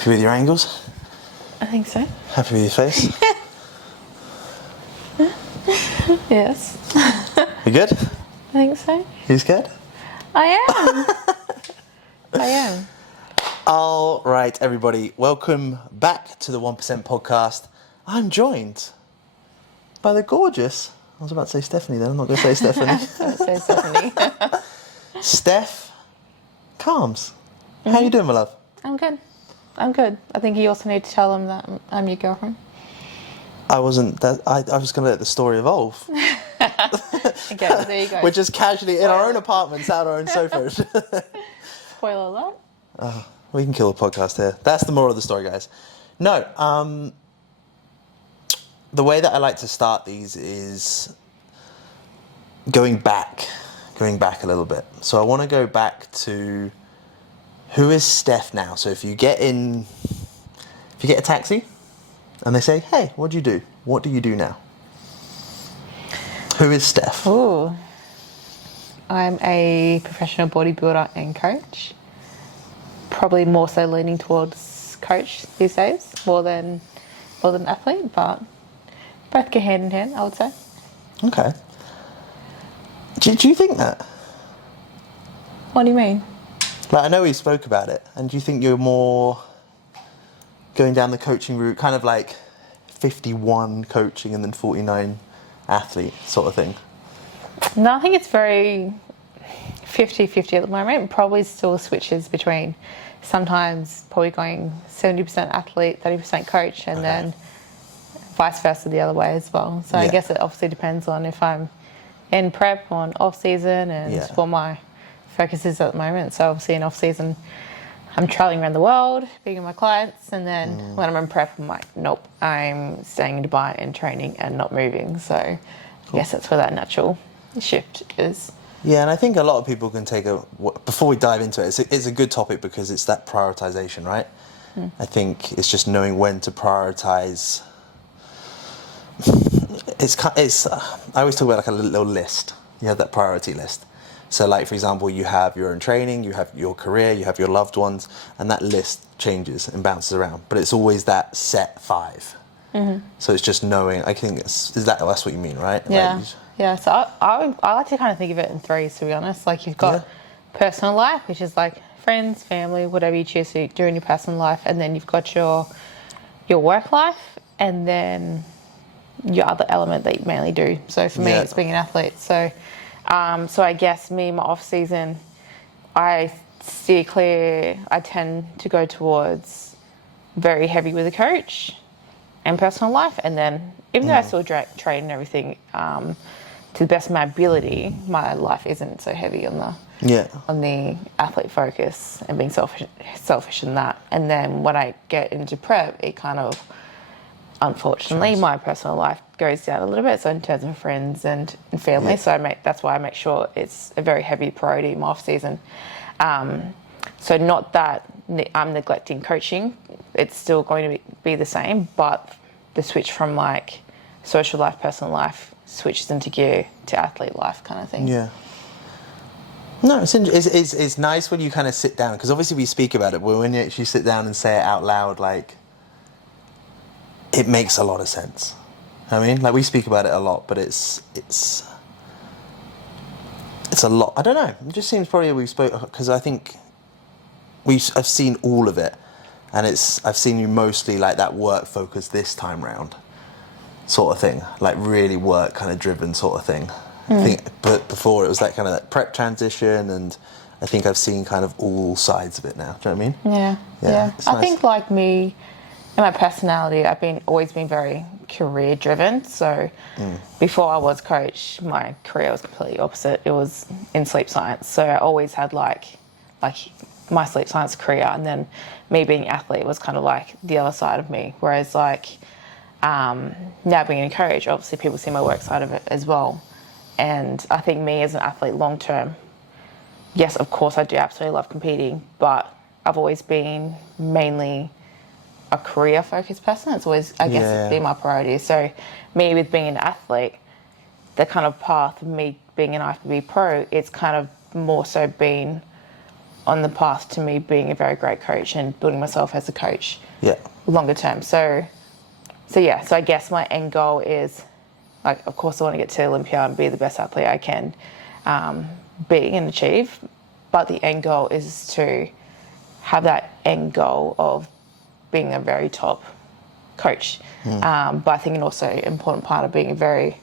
Happy with your angles? I think so. Happy with your face? Yes. You good? I think so. You scared? I am. I am. All right, everybody. Welcome back to the 1% podcast. I'm joined by the gorgeous, I was about to say Stephanie then, I'm not going to say Stephanie. Don't say Stephanie. Steph Kalms. How you doing, my love? I'm good. I'm good. I think you also need to tell them that I'm your girlfriend. I wasn't, I was going to let the story evolve. Okay, there you go. We're just casually in our own apartment, sat on our own sofas. Spoiler alert. We can kill the podcast here. That's the moral of the story, guys. No, the way that I like to start these is going back a little bit. So I want to go back to who is Steph now. So if you get a taxi and they say, hey, what do you do? What do you do now? Who is Steph? Ooh. I'm a professional bodybuilder and coach. Probably more so leaning towards coach these days, more than athlete, but both go hand in hand, I would say. Okay. Do you think that? What do you mean? Like, I know we spoke about it, and do you think you're more going down the coaching route, kind of like 51 coaching and then 49 athlete sort of thing? No, I think it's very 50-50 at the moment. Probably still switches between sometimes probably going 70% athlete, 30% coach, and then vice versa the other way as well. So I guess it obviously depends on if I'm in prep or off season and what my focus is at the moment. So obviously in off season, I'm traveling around the world, being with my clients, and then when I'm in prep, I'm like, nope, I'm staying in Dubai and training and not moving. So I guess that's where that natural shift is. Yeah, and I think a lot of people can take before we dive into it, it's a good topic because it's that prioritization, right? I think it's just knowing when to prioritize. I always talk about like a little list. You have that priority list. So like, for example, you have your own training, you have your career, you have your loved ones, and that list changes and bounces around. But it's always that set 5. So it's just knowing, I think that's what you mean, right? Yeah. Like, Yeah, so I like to kind of think of it in 3s, to be honest. Like you've got personal life, which is like friends, family, whatever you choose to do in your personal life, and then you've got your work life, and then your other element that you mainly do. So for me, it's being an athlete. So, so I guess my off season, I steer clear. I tend to go towards very heavy with a coach and personal life, and then even though I still train and everything. To the best of my ability, my life isn't so heavy on the athlete focus and being selfish in that. And then when I get into prep, it kind of, unfortunately, my personal life goes down a little bit. So in terms of friends and family, so that's why I make sure it's a very heavy priority in my off season. So not that I'm neglecting coaching; it's still going to be the same, but the switch from like social life, personal life switches into gear to athlete life kind of thing. Yeah. No, it's nice when you kind of sit down, because obviously we speak about it, but when you actually sit down and say it out loud, like, it makes a lot of sense. I mean, like, we speak about it a lot, but it's a lot. I don't know. It just seems probably we spoke, because I think I've seen all of it, and I've seen you mostly like that work focus this time round. Sort of thing, like really work kind of driven sort of thing. I think, but before it was that kind of that prep transition, and I think I've seen kind of all sides of it now. Do you know what I mean? Yeah. I nice. think like me and my personality, I've always been very career driven. So before I was coach, my career was completely opposite. It was in sleep science. So I always had like my sleep science career, and then me being an athlete was kind of like the other side of me. Whereas like now being a coach, obviously people see my work side of it as well. And I think me as an athlete long term, yes, of course I do absolutely love competing, but I've always been mainly a career focused person. It's always, I guess, it's been my priority. So me with being an athlete, the kind of path of me being an IFBB pro, it's kind of more so been on the path to me being a very great coach and building myself as a coach Yeah. longer term. So I guess my end goal is, like, of course I want to get to Olympia and be the best athlete I can be and achieve, but the end goal is to have that end goal of being a very top coach. But I think also an important part of being a very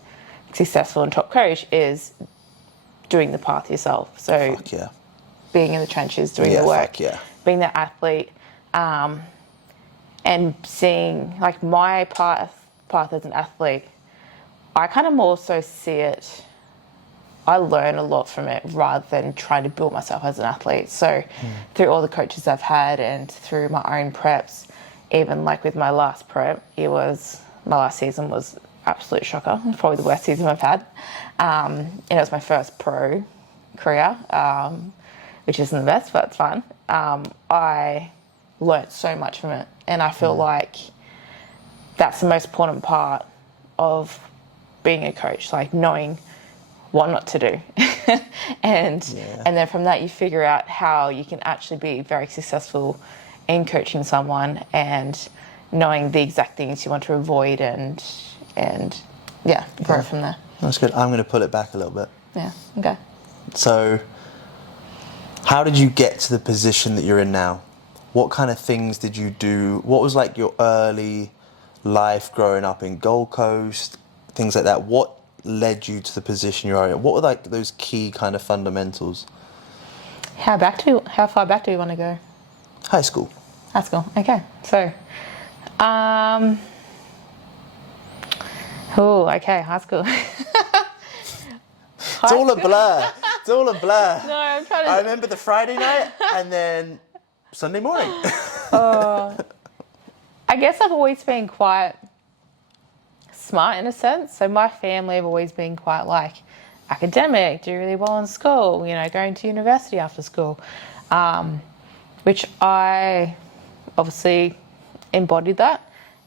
successful and top coach is doing the path yourself. So Fuck yeah. being in the trenches, doing the work, Fuck yeah. being that athlete, and seeing, like, my path as an athlete, I kind of more so see it, I learn a lot from it rather than trying to build myself as an athlete. So through all the coaches I've had and through my own preps, even like with my last prep, my last season was absolute shocker. Probably the worst season I've had. And it was my first pro career, which isn't the best, but it's fun. I learnt so much from it. And I feel like that's the most important part of being a coach, like knowing what not to do. and then from that you figure out how you can actually be very successful in coaching someone and knowing the exact things you want to avoid and grow from there. That's good. I'm going to pull it back a little bit. Yeah, okay. So, how did you get to the position that you're in now? What kind of things did you do? What was like your early life growing up in Gold Coast, things like that? What led you to the position you're in? What were like those key kind of fundamentals? How far back do you want to go? High school. High school, okay. So, high school. It's all a blur. It's all a blur. No, I'm trying to... I remember the Friday night and then Sunday morning. I guess I've always been quite smart in a sense. So my family have always been quite like academic, do really well in school, going to university after school, which I obviously embodied that.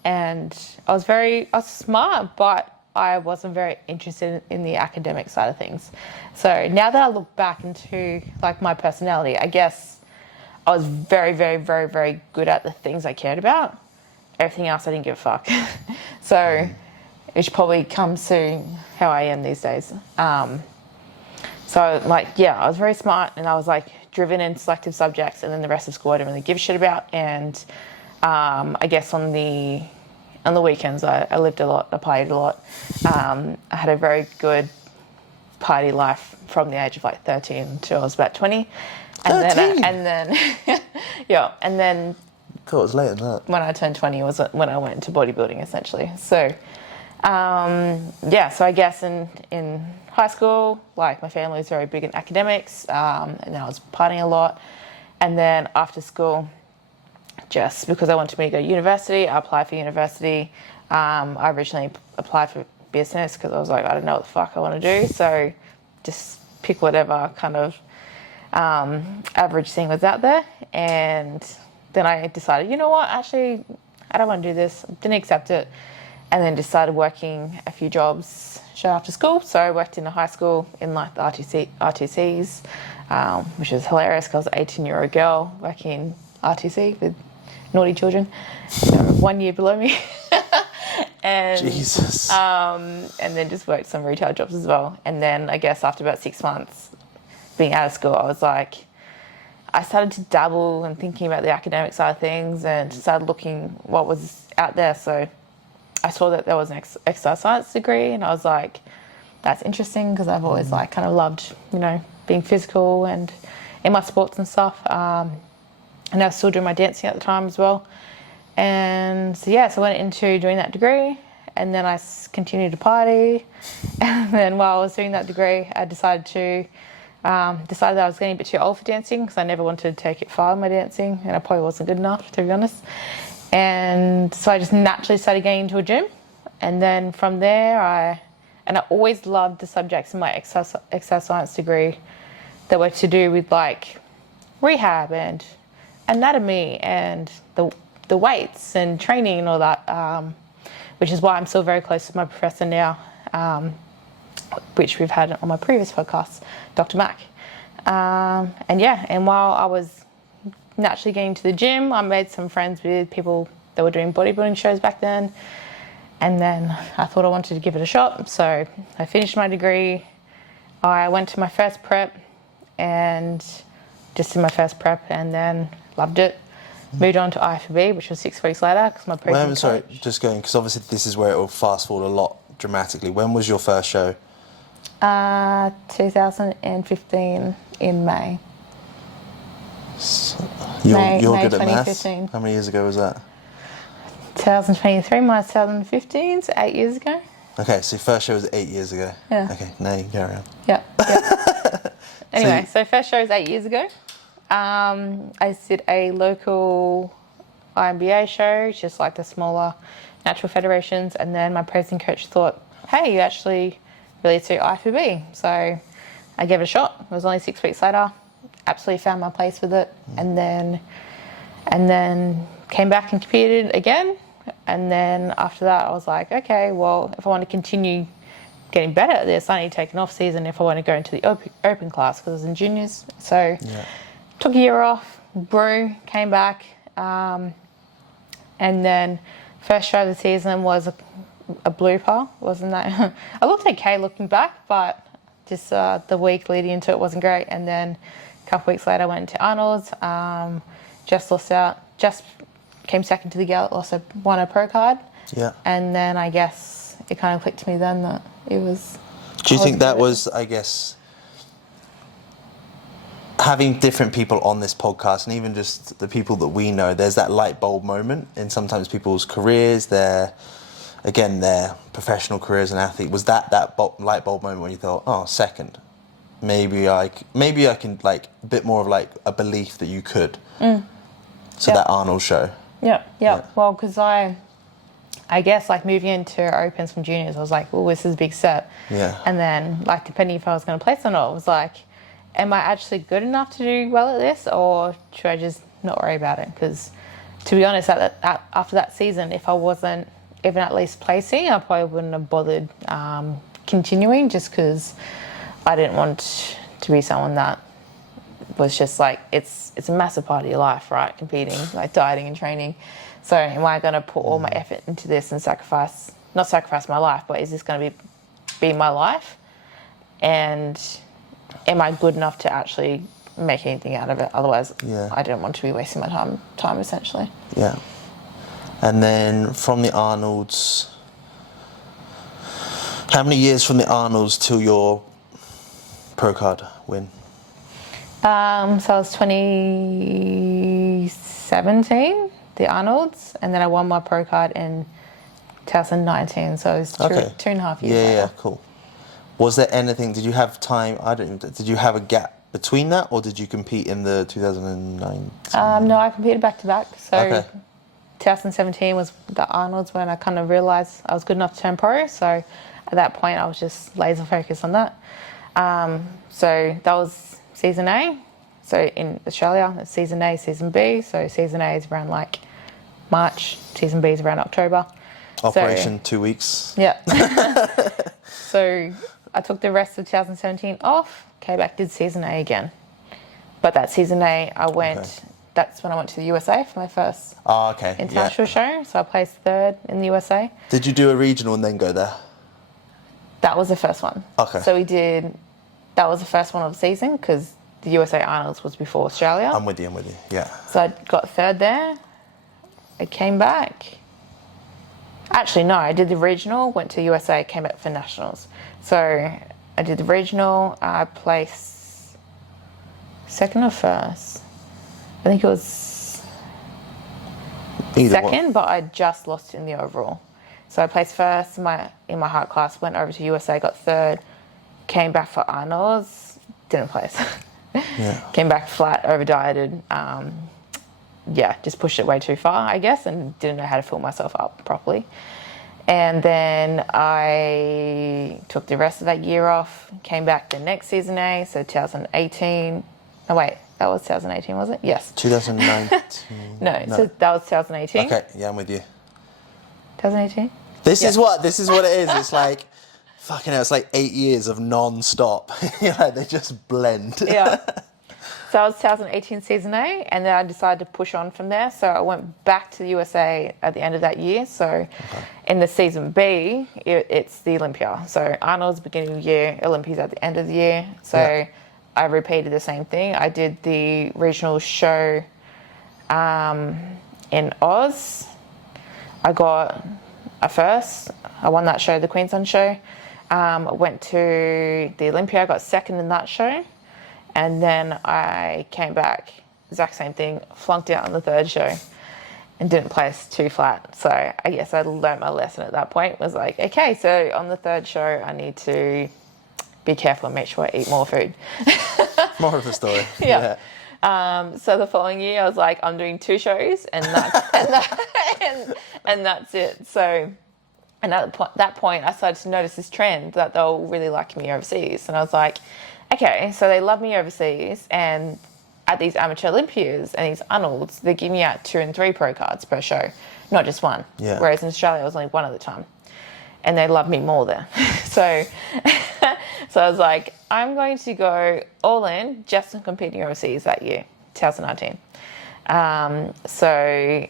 And I was smart, but I wasn't very interested in the academic side of things. So now that I look back into like my personality, I guess I was very, very, very, very good at the things I cared about. Everything else I didn't give a fuck. So which probably comes to how I am these days. So like, I was very smart and I was like driven in selective subjects, and then the rest of school I didn't really give a shit about. And I guess on the weekends I lived a lot, I partied a lot. I had a very good party life from the age of like 13 until I was about 20. And 13? And then Cool, it was later than that. when I turned 20 was when I went into bodybuilding essentially. So so I guess in high school, like my family was very big in academics, and I was partying a lot. And then after school, just because I wanted me to go to university, I applied for university. I originally applied for business because I was like, I don't know what the fuck I want to do. So just pick whatever kind of average thing was out there. And then I decided, you know what, actually, I don't want to do this. Didn't accept it. And then decided working a few jobs straight after school. So I worked in a high school in like the RTCs, which was hilarious because I was an 18-year-old girl working in RTC with naughty children, 1 year below me. And Jesus. and then just worked some retail jobs as well. And then I guess after about 6 months being out of school, I was like, I started to dabble and thinking about the academic side of things and started looking what was out there. So I saw that there was an exercise science degree, and I was like, that's interesting because I've always like kind of loved, being physical and in my sports and stuff. And I was still doing my dancing at the time as well. And so I went into doing that degree, and then I continued to party. And then while I was doing that degree, I decided that I was getting a bit too old for dancing because I never wanted to take it far in my dancing, and I probably wasn't good enough, to be honest. And so I just naturally started getting into a gym. And then from there, I always loved the subjects in my exercise science degree that were to do with like rehab and anatomy and the weights and training and all that, which is why I'm still very close to my professor now, which we've had on my previous podcast, Dr. Mack. And while I was naturally getting to the gym, I made some friends with people that were doing bodybuilding shows back then. And then I thought I wanted to give it a shot. So I finished my degree. I went to my first prep and just did my first prep and then loved it. Moved on to IFB, which was 6 weeks later because my protein Sorry, just going, because obviously this is where it will fast forward a lot dramatically. When was your first show? 2015 in May. You're May good at 2015. maths? How many years ago was that? 2023 minus 2015, so 8 years ago. Okay, so your first show was 8 years ago. Yeah. Okay, now you can carry on. Yeah. Anyway, so first show was 8 years ago. I did a local IMBA show, just like the smaller natural federations, and then my posing coach thought, hey, you actually really suit IFBB. So I gave it a shot. It was only 6 weeks later. Absolutely found my place with it, and then came back and competed again. And then after that, I was like, okay, well, if I want to continue getting better at this, I need to take an off season if I want to go into the open class because I was in juniors. So took a year off, grew, came back, and then first show of the season was a blooper, wasn't that? I looked okay looking back, but just the week leading into it wasn't great. And then a couple weeks later, I went to Arnold's, just lost out, just came second to the gal, also won a pro card. Yeah. And then I guess it kind of clicked to me then that it was. Do you think that was, I guess, having different people on this podcast and even just the people that we know, there's that light bulb moment in sometimes people's careers, their professional careers and athlete. Was that light bulb moment when you thought, oh, second, maybe I can, like, a bit more of like a belief that you could. So that Arnold show. Yeah. Well, because I guess like moving into opens from juniors, I was like, well, this is a big step. Yeah. And then like depending if I was going to place or not, I was like, am I actually good enough to do well at this, or should I just not worry about it? Because to be honest, after that season, if I wasn't even at least placing, I probably wouldn't have bothered continuing, just because I didn't want to be someone that was just like, it's a massive part of your life, right? Competing, like dieting and training. So am I going to put all my effort into this and not sacrifice my life, but is this going to be my life? And am I good enough to actually make anything out of it? Otherwise, I didn't want to be wasting my time essentially. Yeah. And then from the Arnolds, how many years from the Arnolds till your pro card win? So I was 2017, the Arnolds, and then I won my pro card in 2019. So it was two and a half years later. Yeah, cool. Was there anything? Did you have time? Did you have a gap between that, or did you compete in the 2019? No, I competed back to back. So 2017 was the Arnolds when I kind of realised I was good enough to turn pro. So at that point, I was just laser focused on that. So that was season A. So in Australia, it's season A, season B. So season A is around like March, season B is around October. Operation 2 weeks. Yeah. So I took the rest of 2017 off, came back, did season A again. But that season A, that's when I went to the USA for my first international show. So I placed third in the USA. Did you do a regional and then go there? That was the first one. Okay. So that was the first one of the season because the USA Arnold's was before Australia. I'm with you, yeah. So I got third there. I came back. Actually, no, I did the regional, went to USA, came back for nationals. So I did the regional, I placed second or first? I think it was second, but I just lost in the overall. So I placed first in my height class, went over to USA, got third, came back for Arnold's, didn't place. Came back flat, over dieted. Just pushed it way too far, I guess, and didn't know how to fill myself up properly. And then I took the rest of that year off, came back the next season A, so 2018. No, wait, that was 2018, was it? Yes. 2019. No, so that was 2018. Okay, yeah, I'm with you. 2018? This is what it is. It's like, fucking hell, it's like 8 years of non-stop. They just blend. Yeah. So I was 2018 season A, and then I decided to push on from there. So I went back to the USA at the end of that year. So in the season B, it's the Olympia. So Arnold's beginning of the year, Olympia's at the end of the year. So I repeated the same thing. I did the regional show in Oz. I got a first. I won that show, the Queensland show. I went to the Olympia, I got second in that show. And then I came back, exact same thing, flunked out on the third show and didn't place too flat. So I guess I learned my lesson at that point. Was like, okay, so on the third show, I need to be careful and make sure I eat more food. More of the story. Yeah. So the following year, I was like, I'm doing 2 shows, and that's and that's it. So, and at that point, I started to notice this trend that they'll really like me overseas, and I was like, okay, so they love me overseas, and at these amateur Olympias and these Arnolds, they give me out 2 and 3 pro cards per show, not just 1. Yeah. Whereas in Australia, I was only 1 at the time, and they love me more there. So, so I was like, I'm going to go all in just on competing overseas that year, 2019. So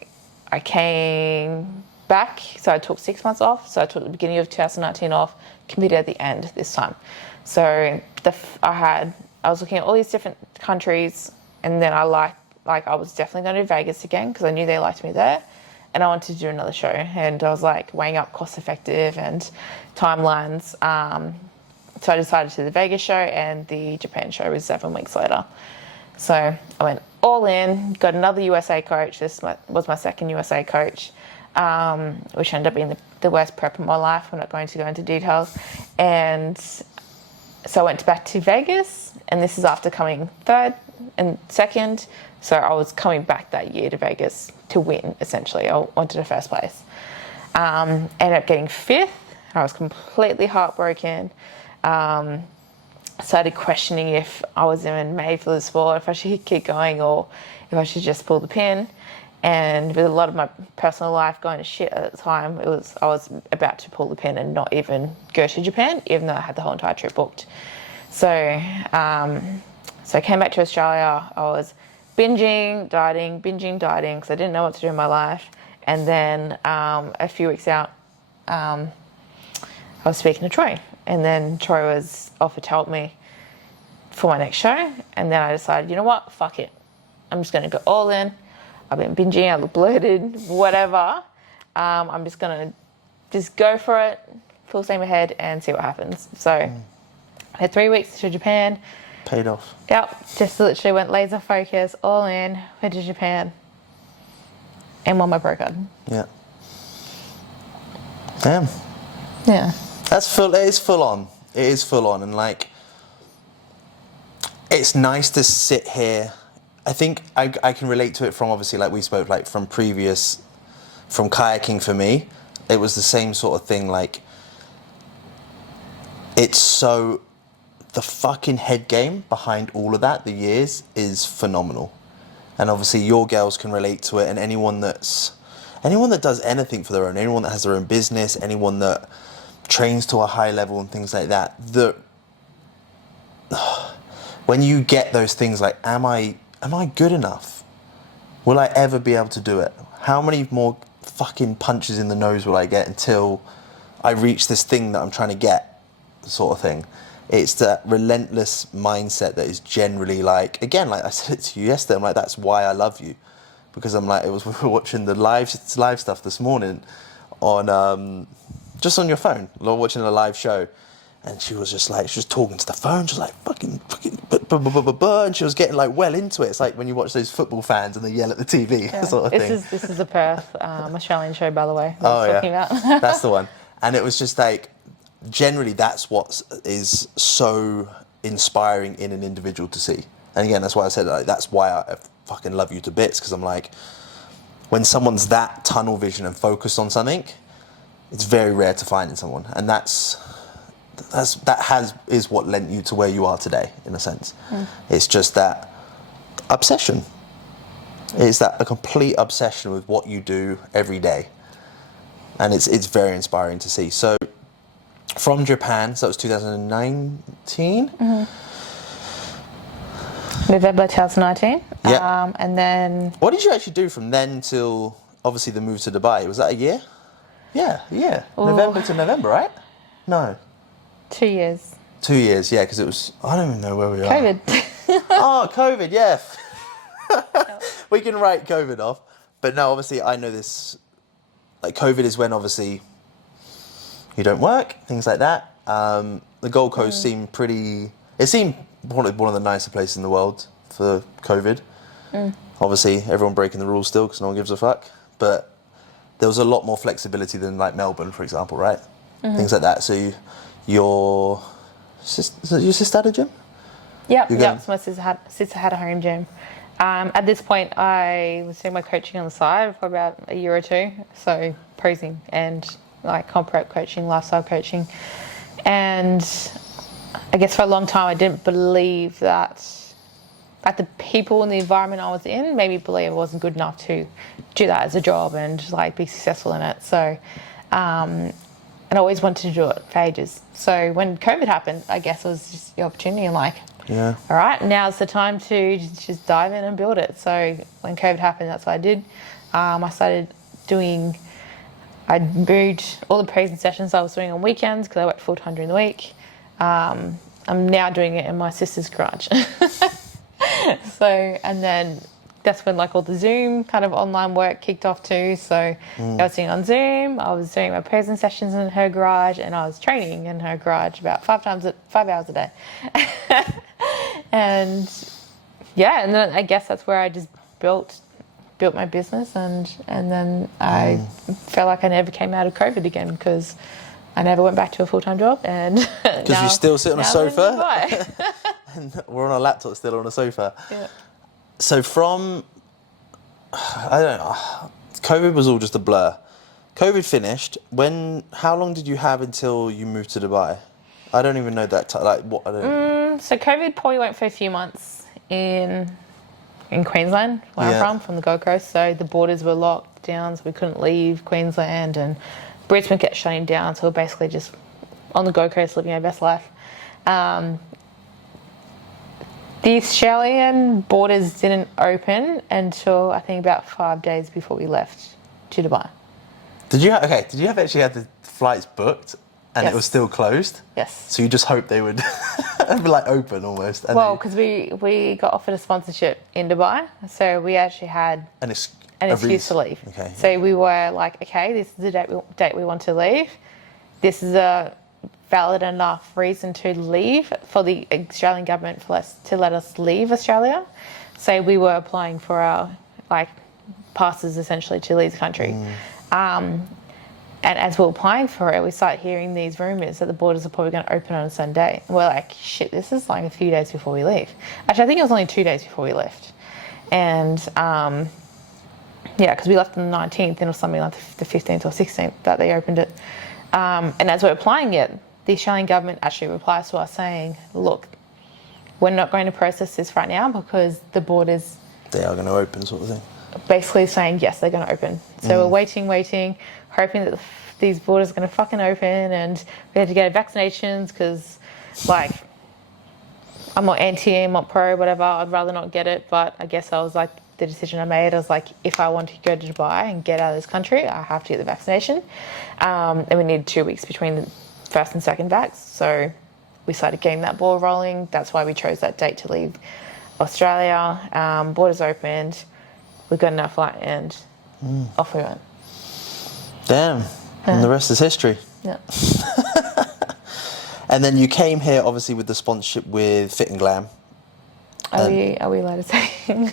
I came back. So I took 6 months off. So I took the beginning of 2019 off, competed at the end this time. So I was looking at all these different countries, and then I was definitely going to do Vegas again because I knew they liked me there, and I wanted to do another show. And I was like weighing up cost effective and timelines. So I decided to do the Vegas show, and the Japan show was 7 weeks later. So I went all in, got another USA coach. This was my second USA coach, which ended up being the worst prep of my life. I'm not going to go into details. And so I went back to Vegas, and this is after coming third and second. So I was coming back that year to Vegas to win, essentially. I wanted a first place. Ended up getting 5th. I was completely heartbroken. Started questioning if I was even made for the sport, if I should keep going or if I should just pull the pin. And with a lot of my personal life going to shit at the time, I was about to pull the pin and not even go to Japan, even though I had the whole entire trip booked. So I came back to Australia. I was binging, dieting, because I didn't know what to do in my life. And then a few weeks out, I was speaking to Troy. And then Troy was offered to help me for my next show. And then I decided, you know what, fuck it. I'm just going to go all in. I've been binging, I look bloated, whatever. I'm just going to go for it, full steam ahead, and see what happens. So I had 3 weeks to Japan. Paid off. Yep, just literally went laser focus, all in, went to Japan, and won my pro card. Yeah. Damn. Yeah. That's full. It is full on. It is full on, and like, it's nice to sit here. I think I can relate to it from, obviously, like we spoke, like from kayaking for me, it was the same sort of thing. Like, it's so, the fucking head game behind all of that, the years, is phenomenal. And obviously your girls can relate to it, and anyone that does anything for their own, anyone that has their own business, anyone that trains to a high level and things like that, when you get those things like, am I good enough? Will I ever be able to do it? How many more fucking punches in the nose will I get until I reach this thing that I'm trying to get, sort of thing? It's that relentless mindset that is generally like, again, like I said it to you yesterday, I'm like, that's why I love you. Because I'm like, we were watching the live stuff this morning on, just on your phone, watching a live show. And she was just like, she was talking to the phone, she was like, fucking, and she was getting like well into it. It's like when you watch those football fans and they yell at the TV, sort of thing. This is the Perth Australian show, by the way. Oh, yeah. Talking about. That's the one. And it was just like, generally that's what is so inspiring in an individual to see. And again, that's why I said, like, that's why I fucking love you to bits, because I'm like, when someone's that tunnel vision and focused on something, it's very rare to find in someone. And is what lent you to where you are today, in a sense. It's just that obsession. It's that a complete obsession with what you do every day, and it's very inspiring to see. So from Japan, so it was 2019. November 2019. Yeah. And then What did you actually do from then till obviously the move to Dubai? Was that a year? Yeah, a year. November to November, right? No. 2 years. 2 years, yeah, because it was, I don't even know where we are. COVID. Oh, COVID, yeah. We can write COVID off. But no, obviously I know this, like COVID is when obviously you don't work, things like that. The Gold Coast seemed it seemed one of the nicer places in the world for COVID. Obviously everyone breaking the rules still because no one gives a fuck. But there was a lot more flexibility than like Melbourne, for example, right? Things like that. So your sister had a gym? Yep. So my sister had a home gym. At this point, I was doing my coaching on the side for about a year or two. So posing and like comp rep coaching, lifestyle coaching. And I guess for a long time, I didn't believe that like the people and the environment I was in made me believe I wasn't good enough to do that as a job and like be successful in it. So, and I always wanted to do it for ages. So when COVID happened, I guess it was just the opportunity and like, Yeah. all right, now's the time to just dive in and build it. So when COVID happened, that's what I did. I moved all the praise and sessions I was doing on weekends because I worked full time during the week. I'm now doing it in my sister's garage. So, and then that's when like all the Zoom kind of online work kicked off too. So I was doing on Zoom, I was doing my praise and sessions in her garage, and I was training in her garage about 5 hours a day. And yeah, and then I guess that's where I just built my business, and then I felt like I never came out of COVID again because I never went back to a full-time job. And because you still sit on a sofa and and we're on a laptop still on a sofa. yeah. So from, I don't know, COVID was all just a blur. COVID finished. How long did you have until you moved to Dubai? I don't even know that time. Like what? I don't. So COVID probably went for a few months in Queensland, where I'm from the Gold Coast. So the borders were locked down, so we couldn't leave Queensland, and Brisbane kept shutting down. So we're basically just on the Gold Coast living our best life. The Australian borders didn't open until I think about 5 days before we left to Dubai. Did you actually have the flights booked and Yes. it was still closed? Yes. So you just hoped they would be like open almost. And Well, because we got offered a sponsorship in Dubai, so we actually had an excuse to leave. Okay. So we were like, okay, this is the date we want to leave. This is a valid enough reason to leave for the Australian government to let us leave Australia. So we were applying for our like passes essentially to leave the country. And as we were applying for it, we started hearing these rumours that the borders are probably going to open on a certain day. And we're like, shit, this is like a few days before we leave. Actually, I think it was only 2 days before we left. And because we left on the 19th, and it was something like the 15th or 16th that they opened it. And as we're applying it, the Australian government actually replies to us saying, look, we're not going to process this right now because the borders... They are going to open sort of thing. Basically saying, yes, they're going to open. So we're waiting, hoping that these borders are going to fucking open, and we had to get vaccinations because, like, I'm not anti, I'm not pro, whatever. I'd rather not get it, but I guess I was like, the decision I made, I was like, if I want to go to Dubai and get out of this country, I have to get the vaccination. And we need 2 weeks between the first and second vax. So we started getting that ball rolling. That's why we chose that date to leave Australia. Borders opened. We got enough flight and off we went. Damn. And the rest is history. Yeah. And then you came here obviously with the sponsorship with Fit and Glam. Are we allowed to say?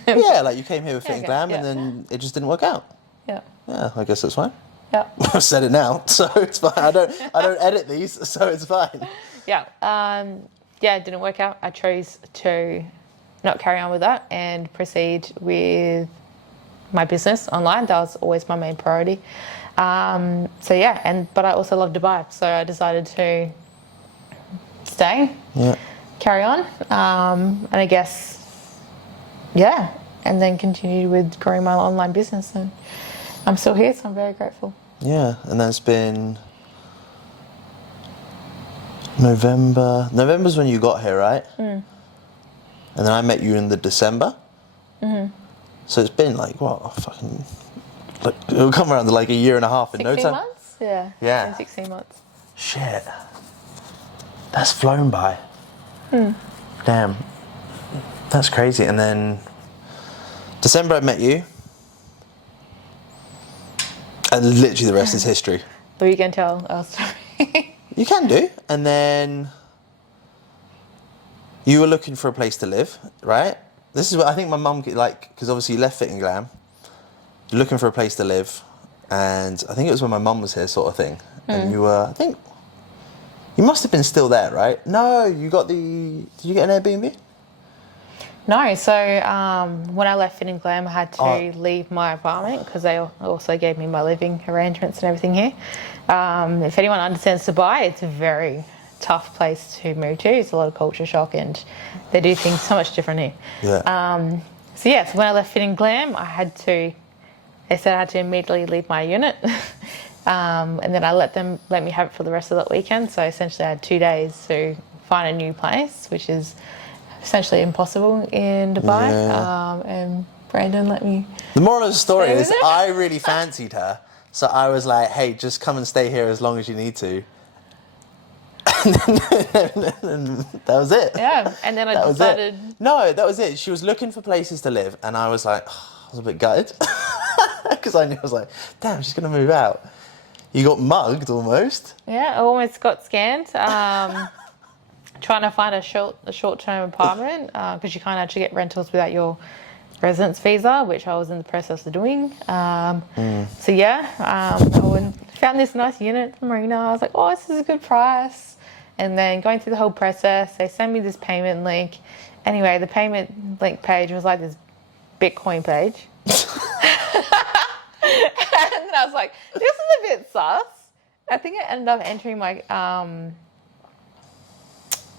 Yeah, like you came here with Fit and okay, Glam, yeah. and then it just didn't work out. Yeah. Yeah, I guess that's fine. Yeah. I've said it now, so it's fine. I don't edit these, so it's fine. Yeah. It didn't work out. I chose to not carry on with that and proceed with my business online. That was always my main priority. But I also love Dubai, so I decided to stay, carry on, and I guess, and then continue with growing my online business. And I'm still here, so I'm very grateful. Yeah, and that's been November's when you got here, right? And then I met you in the December. So it's been like, what, fucking, like, it'll come around to like a year and a half in no 16 time. months? Yeah. Yeah. It's been 16 months. Shit. That's flown by. Damn. That's crazy. And then December I met you. And literally the rest is history. Well, you can tell our story. You can do. And then you were looking for a place to live, right? This is what I think my mum, like, because obviously you left Fit and Glam. You're looking for a place to live. And I think it was when my mum was here, sort of thing. And you were, I think, you must have been still there, right? No, you got did you get an Airbnb? No, so when I left Fit and Glam, I had to leave my apartment because they also gave me my living arrangements and everything here. If anyone understands Dubai, it's a very tough place to move to. It's a lot of culture shock and they do things so much different here. Yeah. So when I left Fit and Glam, they said I had to immediately leave my unit. And then I let me have it for the rest of that weekend. So essentially I had 2 days to find a new place, which is essentially impossible in Dubai. Yeah. And Brandon let me. The moral of the story stay is with it. I really fancied her. So I was like, hey, just come and stay here as long as you need to. And that was it. Yeah, and then I That was decided. it. No, that was it. She was looking for places to live, and I was like, I was a bit gutted. Because I was like, damn, she's going to move out. You got mugged almost. Yeah, I almost got scammed. Trying to find a short-term apartment because you can't actually get rentals without your residence visa, which I was in the process of doing. I found this nice unit at the marina. I was like, oh, this is a good price. And then going through the whole process, they sent me this payment link. Anyway, the payment link page was like this Bitcoin page. And I was like, this is a bit sus. I think I ended up entering my,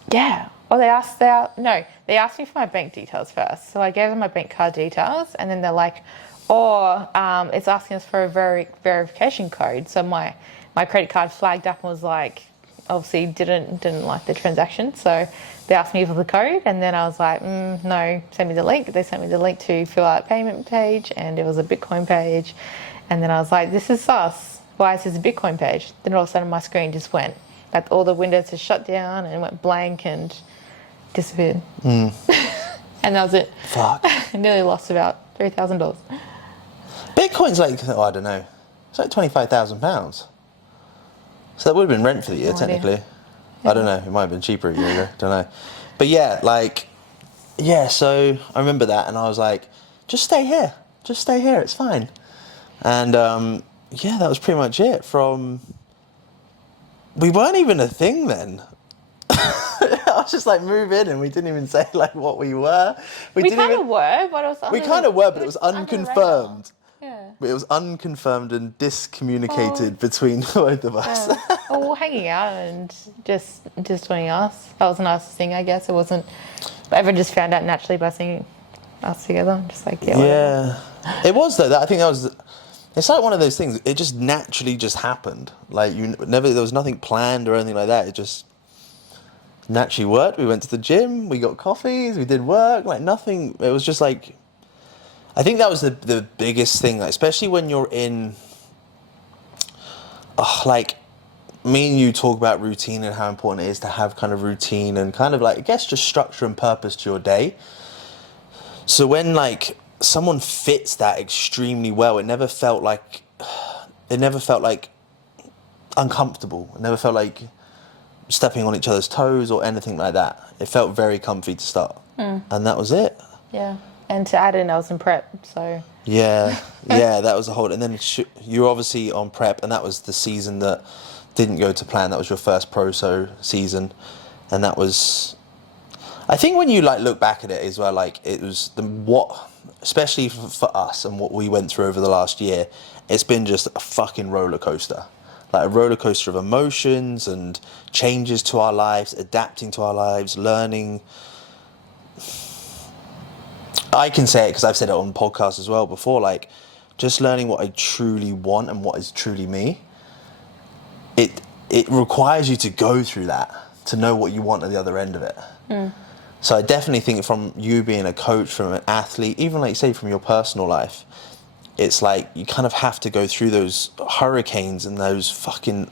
they asked me for my bank details first. So I gave them my bank card details and then they're like, it's asking us for a verification code. So my credit card flagged up and was like, obviously didn't like the transaction. So they asked me for the code and then I was like, no, send me the link. They sent me the link to fill out payment page and it was a Bitcoin page. And then I was like, this is sus. Why is this a Bitcoin page? Then all of a sudden my screen just went, like all the windows just shut down and went blank and disappeared. And that was it. Fuck. I nearly lost about $3,000. Bitcoin's like, I don't know, it's like £25,000. So that would have been rent for the year, technically. Yeah. I don't know, it might have been cheaper a year ago, don't know. But so I remember that and I was like, just stay here, it's fine. And that was pretty much it. We weren't even a thing then. I was just like, move in, and we didn't even say like what we were. We kind of were, but it was. We kind of were, but it was unconfirmed. Yeah. But it was unconfirmed and discommunicated between both of us. Yeah. Well, we're hanging out and just doing us. That was the nicest thing, I guess. It wasn't. Everyone just found out naturally by seeing us together. Just like yeah. It was though. I think that was. It's like one of those things. It just naturally just happened. Like there was nothing planned or anything like that. It just naturally worked. We went to the gym. We got coffees. We did work. Like nothing. It was just like. I think that was the biggest thing. Like, especially when you're in. Like, me and you talk about routine and how important it is to have kind of routine and kind of like I guess just structure and purpose to your day. So when like. Someone fits that extremely well. It never felt like uncomfortable. It never felt like stepping on each other's toes or anything like that. It felt very comfy to start, and that was it. Yeah, and to add in, I was in prep, so yeah, that was the whole. And then you were obviously on prep, and that was the season that didn't go to plan. That was your first pro season, and that was. I think when you like look back at it as well, like it was especially for us and what we went through over the last year, it's been just a fucking roller coaster. Like a roller coaster of emotions and changes to our lives, adapting to our lives, learning. I can say it because I've said it on podcasts as well before, like just learning what I truly want and what is truly me. It requires you to go through that to know what you want at the other end of it. So I definitely think from you being a coach, from an athlete, even like you say from your personal life, it's like you kind of have to go through those hurricanes and those fucking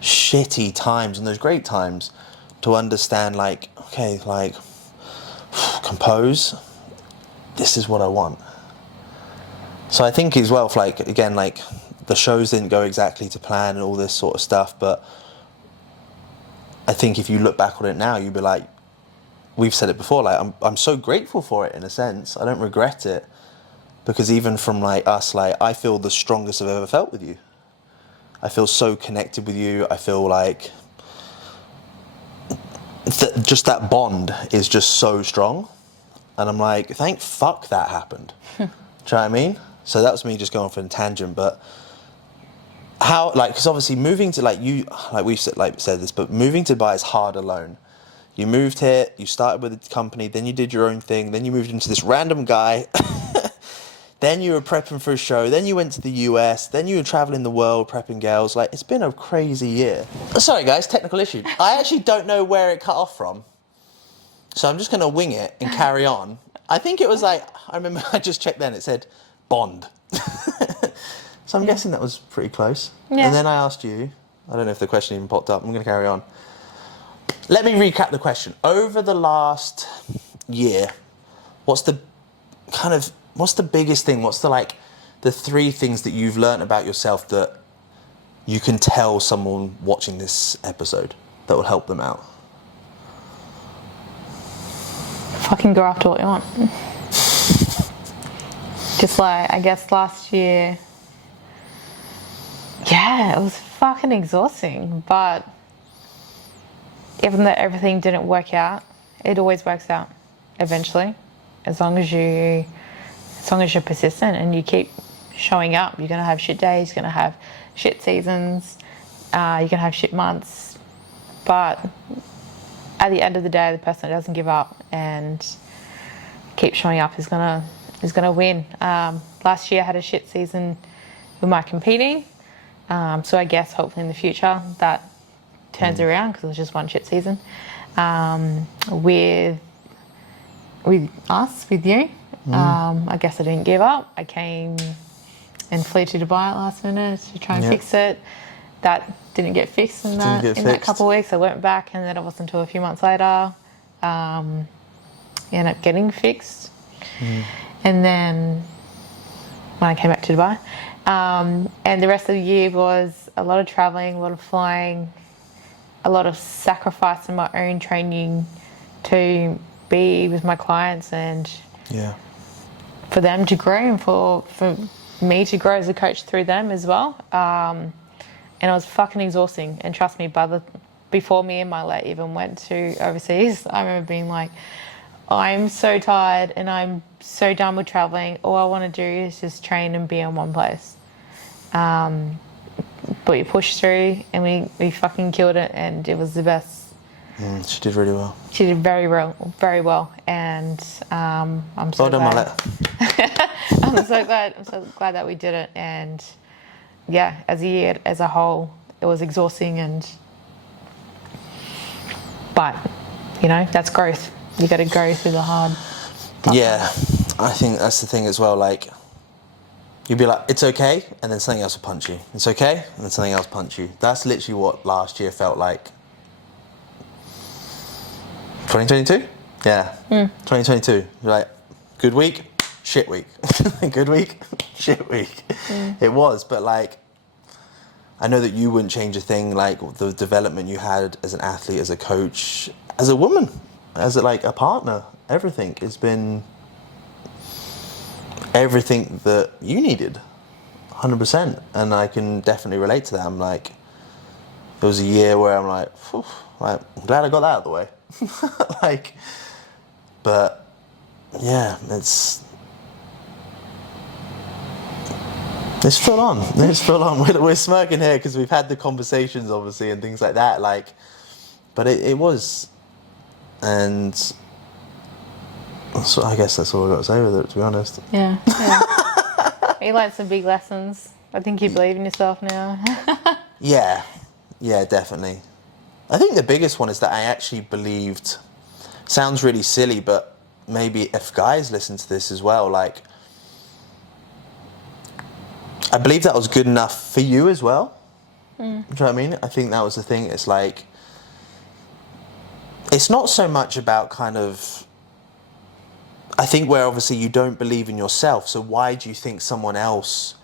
shitty times and those great times to understand, like, okay, like, compose, this is what I want. So I think as well, like, again, like, the shows didn't go exactly to plan and all this sort of stuff, but I think if you look back on it now, you'd be like, we've said it before, like, I'm so grateful for it in a sense. I don't regret it, because even from like us, like, I feel the strongest I've ever felt with you. I feel so connected with you. I feel like just that bond is just so strong. And I'm like, thank fuck that happened. Do you know what I mean? So that was me just going off on a tangent, but how, like, because obviously moving to, like, you, like we've said, said this, but moving to Dubai is hard alone. You moved here, you started with a company, then you did your own thing, then you moved into this random guy, then you were prepping for a show, then you went to the US, then you were traveling the world prepping girls. Like, it's been a crazy year. Sorry guys, technical issue. I actually don't know where it cut off from, so I'm just going to wing it and carry on. I think it was like, I remember I just checked then, it said Bond. So I'm guessing that was pretty close. Yeah. And then I asked you, I don't know if the question even popped up, I'm going to carry on. Let me recap the question. Over the last year, what's the biggest thing? What's the 3 things that you've learned about yourself that you can tell someone watching this episode that will help them out? Fucking go after what you want. Just like, I guess last year, yeah, it was fucking exhausting, but even though everything didn't work out, it always works out eventually. As long as you're persistent and you keep showing up, you're gonna have shit days, you're gonna have shit seasons, you're gonna have shit months. But at the end of the day, the person that doesn't give up and keep showing up is gonna win. Last year I had a shit season with my competing, so I guess hopefully in the future that turns around, because it was just one shit season. With you, I guess I didn't give up. I came and flew to Dubai at last minute to try and fix it. That didn't get fixed in that couple of weeks. I went back, and then it wasn't until a few months later ended up getting fixed. And then when I came back to Dubai, and the rest of the year was a lot of traveling, a lot of flying, a lot of sacrifice in my own training to be with my clients and for them to grow, and for me to grow as a coach through them as well. And it was fucking exhausting. And trust me, before me and my leg even went to overseas, I remember being like, I'm so tired and I'm so done with traveling. All I want to do is just train and be in one place. But we pushed through and we fucking killed it, and it was the best. She did really well. She did very well, and I'm so glad. I'm so glad that we did it. And yeah, as a year as a whole, it was exhausting, but you know, that's growth. You got to go through the hard. Yeah, I think that's the thing as well. Like, you'd be like, it's okay, and then something else will punch you. It's okay, and then something else punch you. That's literally what last year felt like. 2022? Yeah. 2022. You're like, good week, shit week. Good week, shit week. It was, but like, I know that you wouldn't change a thing, like the development you had as an athlete, as a coach, as a woman, as a partner, everything. It's been everything that you needed, 100%. And I can definitely relate to that. I'm like, it was a year where I'm like, I'm glad I got that out of the way. But yeah, it's full on. It's full on. We're smirking here because we've had the conversations, obviously, and things like that. But it was, and so I guess that's all I got to say with it, to be honest. Yeah. You learned some big lessons. I think you believe in yourself now. Yeah, definitely. I think the biggest one is that I actually believed, sounds really silly, but maybe if guys listen to this as well, like, I believe that was good enough for you as well. Do you know what I mean? I think that was the thing. It's like, it's not so much about kind of, I think where obviously you don't believe in yourself, so why do you think someone else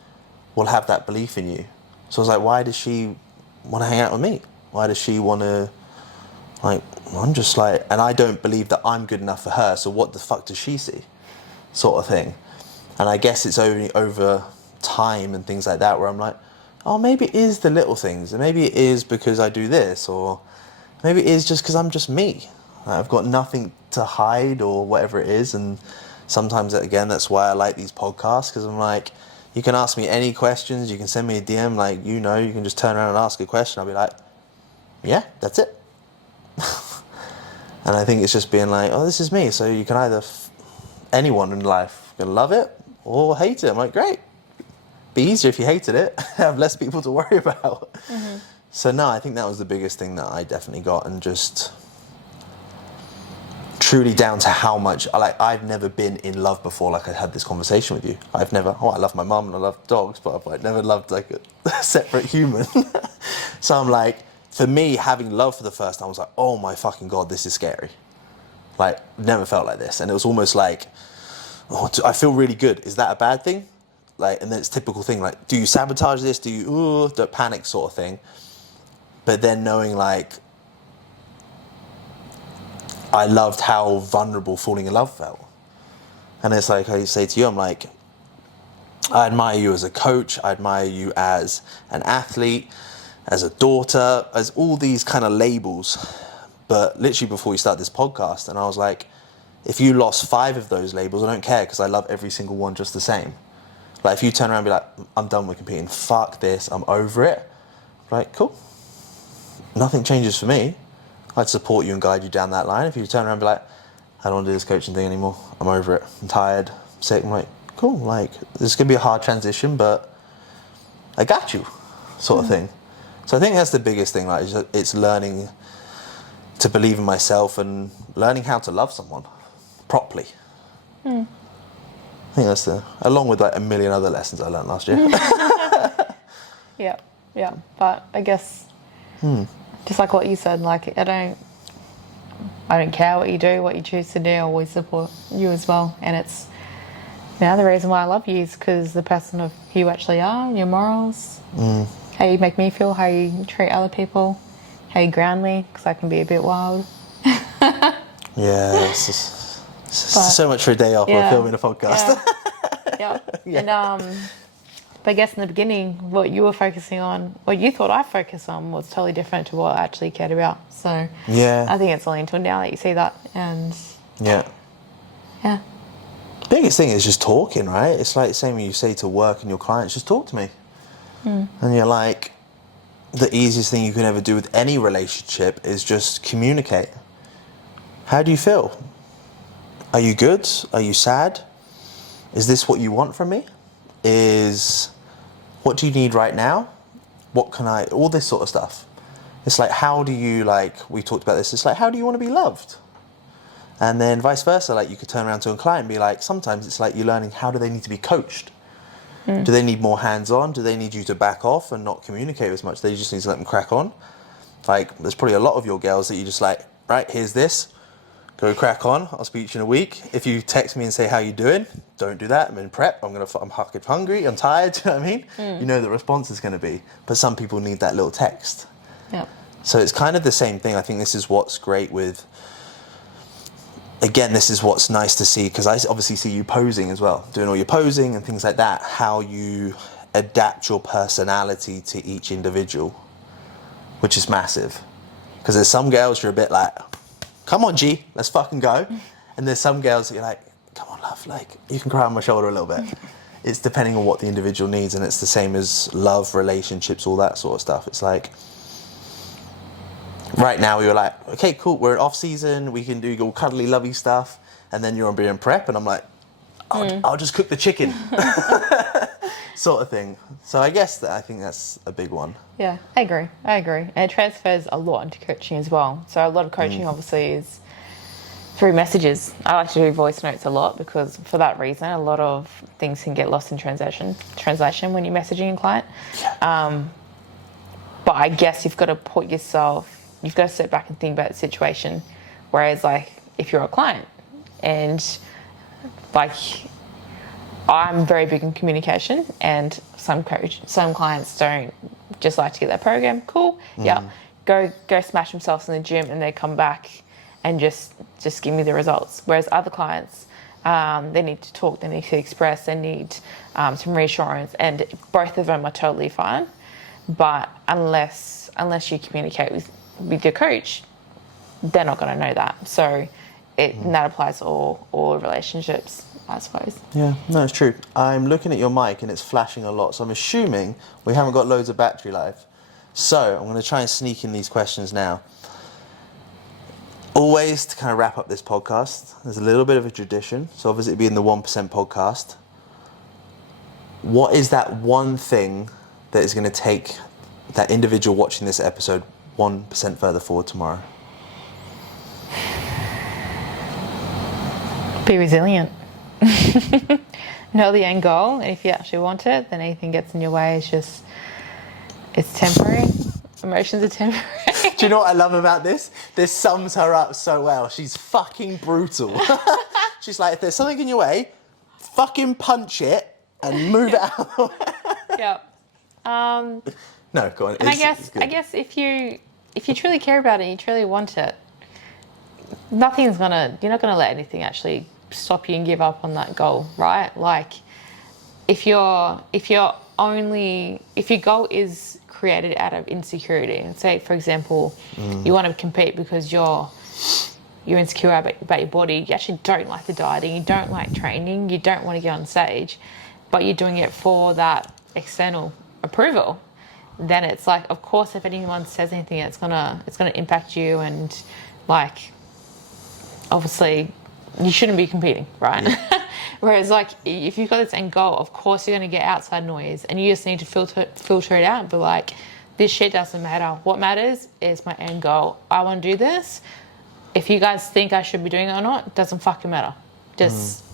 will have that belief in you? So I was like, why does she want to hang out with me? Why does she want to, like, I'm just like, and I don't believe that I'm good enough for her, so what the fuck does she see? Sort of thing. And I guess it's only over time and things like that where I'm like, oh, maybe it is the little things, and maybe it is because I do this, or maybe it is just because I'm just me. I've got nothing to hide or whatever it is. And sometimes, again, that's why I like these podcasts, because I'm like, you can ask me any questions, you can send me a DM, like, you can just turn around and ask a question. I'll be like, yeah, that's it. And I think it's just being like, oh, this is me. So you can either, anyone in life can love it or hate it. I'm like, great. Be easier if you hated it. Have less people to worry about. Mm-hmm. So no, I think that was the biggest thing that I definitely got, and just truly down to how much, like, I've never been in love before. Like, I had this conversation with you. I've never, I love my mum and I love dogs, but I've never loved like a separate human. So I'm like, for me, having love for the first time, I was like, oh my fucking God, this is scary. Like, never felt like this. And it was almost like, oh, I feel really good. Is that a bad thing? Like, and then it's typical thing, like, do you sabotage this? Do you, don't panic sort of thing. But then knowing, like, I loved how vulnerable falling in love felt. And it's like I say to you, I'm like, I admire you as a coach. I admire you as an athlete, as a daughter, as all these kind of labels. But literally before we start this podcast, and I was like, if you lost 5 of those labels, I don't care, because I love every single one just the same. Like, if you turn around and be like, I'm done with competing, fuck this, I'm over it. Like, cool. Nothing changes for me. I'd support you and guide you down that line. If you turn around and be like, I don't want to do this coaching thing anymore, I'm over it, I'm tired, I'm sick, I'm like, cool, like, this is going to be a hard transition, but I got you, sort of thing. So I think that's the biggest thing, like, it's learning to believe in myself and learning how to love someone properly. I think that's along with like a million other lessons I learned last year. Yeah. But I guess, just like what you said, like, I don't care what you do, what you choose to do. I always support you as well. And it's now the reason why I love you is because the person of who you actually are, your morals, how you make me feel, how you treat other people, how you ground me, because I can be a bit wild. Yeah, it's just so much for a day off or filming a podcast. Yeah. But I guess in the beginning, what you were focusing on, what you thought I focused on, was totally different to what I actually cared about. So yeah, I think it's only until now that you see that. And yeah. Biggest thing is just talking, right? It's like the same when you say to work and your clients, just talk to me. And you're like, the easiest thing you can ever do with any relationship is just communicate. How do you feel? Are you good? Are you sad? Is this what you want from me? What do you need right now? What can I, all this sort of stuff. It's like, how do you, like, we talked about this, it's like, how do you want to be loved? And then vice versa, like, you could turn around to a client and be like, sometimes it's like you're learning, how do they need to be coached? Do they need more hands-on? Do they need you to back off and not communicate as much? They just need to let them crack on. Like, there's probably a lot of your girls that you just like, right, here's this, go crack on, I'll speak to you in a week. If you text me and say, how you doing? Don't do that, I'm in prep, I'm fucking hungry, I'm tired, do you know what I mean? You know the response is gonna be. But some people need that little text. Yeah. So it's kind of the same thing. I think this is what's great with, again, this is what's nice to see, because I obviously see you posing as well, doing all your posing and things like that, how you adapt your personality to each individual, which is massive. Because there's some girls you're a bit like, come on, G, let's fucking go. And there's some girls that you're like, come on, love, like, you can cry on my shoulder a little bit. It's depending on what the individual needs, and it's the same as love, relationships, all that sort of stuff. It's like, right now we were like, okay, cool, we're in off season, we can do all cuddly, lovey stuff, and then you're on being prep, and I'm like, I'll just cook the chicken. sort of thing. So I guess I think that's a big one. Yeah, I agree. And it transfers a lot into coaching as well. So a lot of coaching obviously is through messages. I like to do voice notes a lot because for that reason, a lot of things can get lost in translation when you're messaging a client. But I guess you've got to step back and think about the situation. Whereas like if you're a client and like I'm very big in communication and some clients don't just like to get their program. Cool. Yeah. Go smash themselves in the gym and they come back and just give me the results. Whereas other clients, they need to talk, they need to express, they need some reassurance, and both of them are totally fine. But unless you communicate with your coach, they're not going to know that. So and that applies to all relationships, I suppose. Yeah, no, it's true. I'm looking at your mic and it's flashing a lot, so I'm assuming we haven't got loads of battery life. So I'm going to try and sneak in these questions now. Always to kind of wrap up this podcast, there's a little bit of a tradition. So obviously being the 1% podcast, what is that one thing that is going to take that individual watching this episode 1% further forward tomorrow? Be resilient. Know the end goal, and if you actually want it, then anything gets in your way. It's temporary. Emotions are temporary. Do you know what I love about this? This sums her up so well. She's fucking brutal. She's like, if there's something in your way, fucking punch it and move it out of the way. Yeah. No, go on. And I guess if you truly care about it and you truly want it, you're not gonna let anything actually stop you and give up on that goal, right? Like if your goal is created out of insecurity, and say for example you want to compete because you're insecure about your body, you actually don't like the dieting, you don't like training, you don't want to get on stage, but you're doing it for that external approval, then it's like, of course, if anyone says anything, it's gonna impact you, and like obviously you shouldn't be competing, right? Yeah. Whereas like if you've got this end goal, of course you're going to get outside noise, and you just need to filter it out and be like, this shit doesn't matter. What matters is my end goal. I want to do this. If you guys think I should be doing it or not, it doesn't fucking matter. Just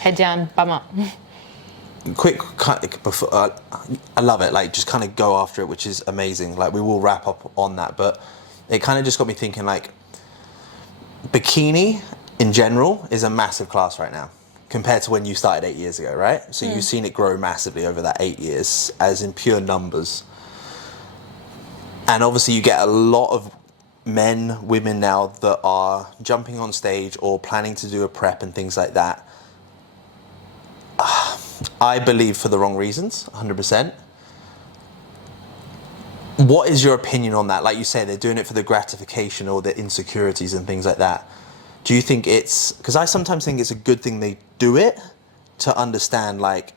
head down, bum up. Quick cut before, I love it, like just kind of go after it, which is amazing. Like we will wrap up on that, but it kind of just got me thinking, like bikini in general is a massive class right now compared to when you started 8 years ago, right? So you've seen it grow massively over that 8 years, as in pure numbers. And obviously you get a lot of men, women now that are jumping on stage or planning to do a prep and things like that. I believe for the wrong reasons, 100%. What is your opinion on that? Like you say, they're doing it for the gratification or the insecurities and things like that. Do you think because I sometimes think it's a good thing they do it to understand, like,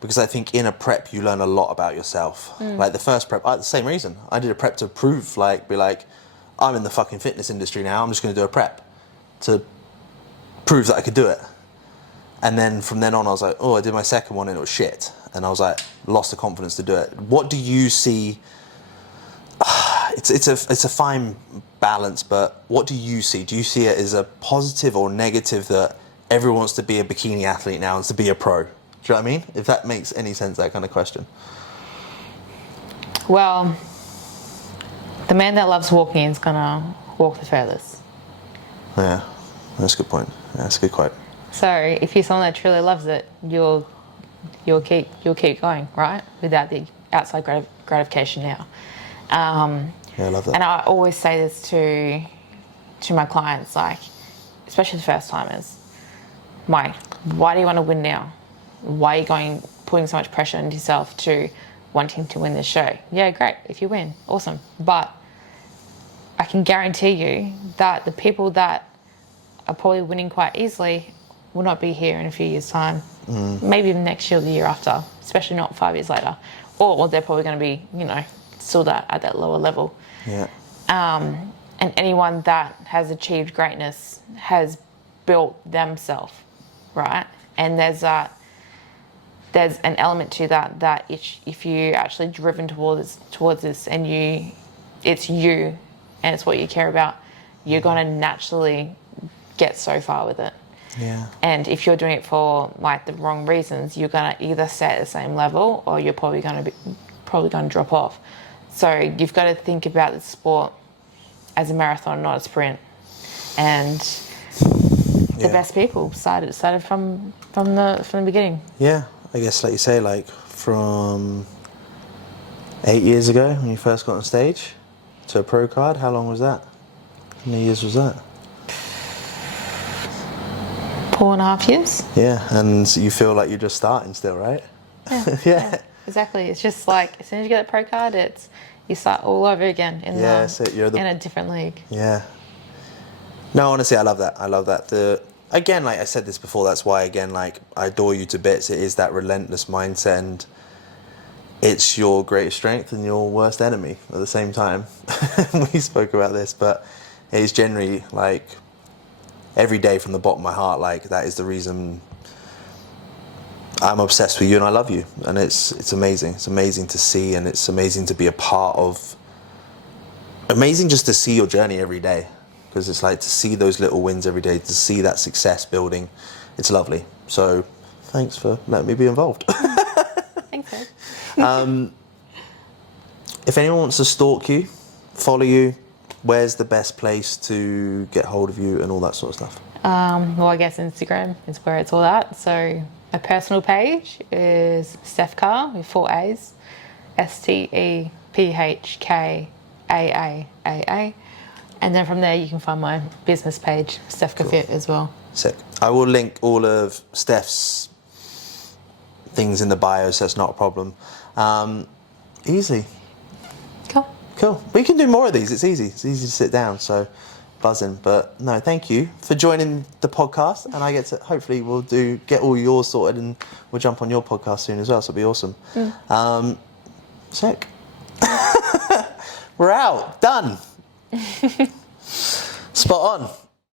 because I think in a prep you learn a lot about yourself. Like the first prep, the same reason. I did a prep to prove, be like, I'm in the fucking fitness industry now, I'm just going to do a prep to prove that I could do it. And then from then on I was like, I did my second one and it was shit. And I was like, lost the confidence to do it. What do you see? It's a fine balance, but what do you see? Do you see it as a positive or negative that everyone wants to be a bikini athlete now and to be a pro? Do you know what I mean? If that makes any sense, that kind of question. Well, the man that loves walking is gonna walk the furthest. Yeah, that's a good point. Yeah, that's a good quote. So if you're someone that truly loves it, you'll keep going, right? Without the outside gratification now. Yeah, I love that. And I always say this to my clients, like, especially the first timers. Why do you want to win now? Why are you putting so much pressure on yourself to wanting to win this show? Yeah, great. If you win, awesome. But I can guarantee you that the people that are probably winning quite easily will not be here in a few years' time. Maybe even next year or the year after, especially not 5 years later. Or they're probably going to be, still at that lower level. Yeah. And anyone that has achieved greatness has built themselves, right? And there's that there's an element to that if you're actually driven towards this and it's you and it's what you care about, you're going to naturally get so far with it. Yeah. And if you're doing it for like the wrong reasons, you're going to either stay at the same level or you're probably going to drop off. So you've got to think about the sport as a marathon, not a sprint. And the best people started from the beginning. Yeah, I guess like you say, like from 8 years ago when you first got on stage to a pro card, how long was that? How many years was that? 4.5 years. Yeah, and you feel like you're just starting still, right? Yeah, Yeah. Exactly. It's just like as soon as you get a pro card, you start all over again in a different league. Yeah. No, honestly, I love that. I love that. Again, like I said this before, that's why again, like I adore you to bits. It is that relentless mindset, and it's your greatest strength and your worst enemy at the same time. We spoke about this, but it's generally like every day from the bottom of my heart, like that is the reason I'm obsessed with you and I love you. And it's amazing. It's amazing to see, and it's amazing to be a part of. Amazing just to see your journey every day, because it's like to see those little wins every day, to see that success building. It's lovely. So thanks for letting me be involved. Thanks, Ed. If anyone wants to stalk you, follow you, where's the best place to get hold of you and all that sort of stuff? Well, I guess Instagram is where it's all at. So my personal page is Steph Carr with 4 A's, STEPHKAAAA. And then from there you can find my business page, Steph Fit as well. Sick. I will link all of Steph's things in the bio, so that's not a problem. Easy. Cool. We can do more of these. It's easy. It's easy to sit down, so buzzing. But no, thank you for joining the podcast, and I get to, hopefully we'll get all yours sorted, and we'll jump on your podcast soon as well, so it'll be awesome. Sick. We're out. Done. Spot on.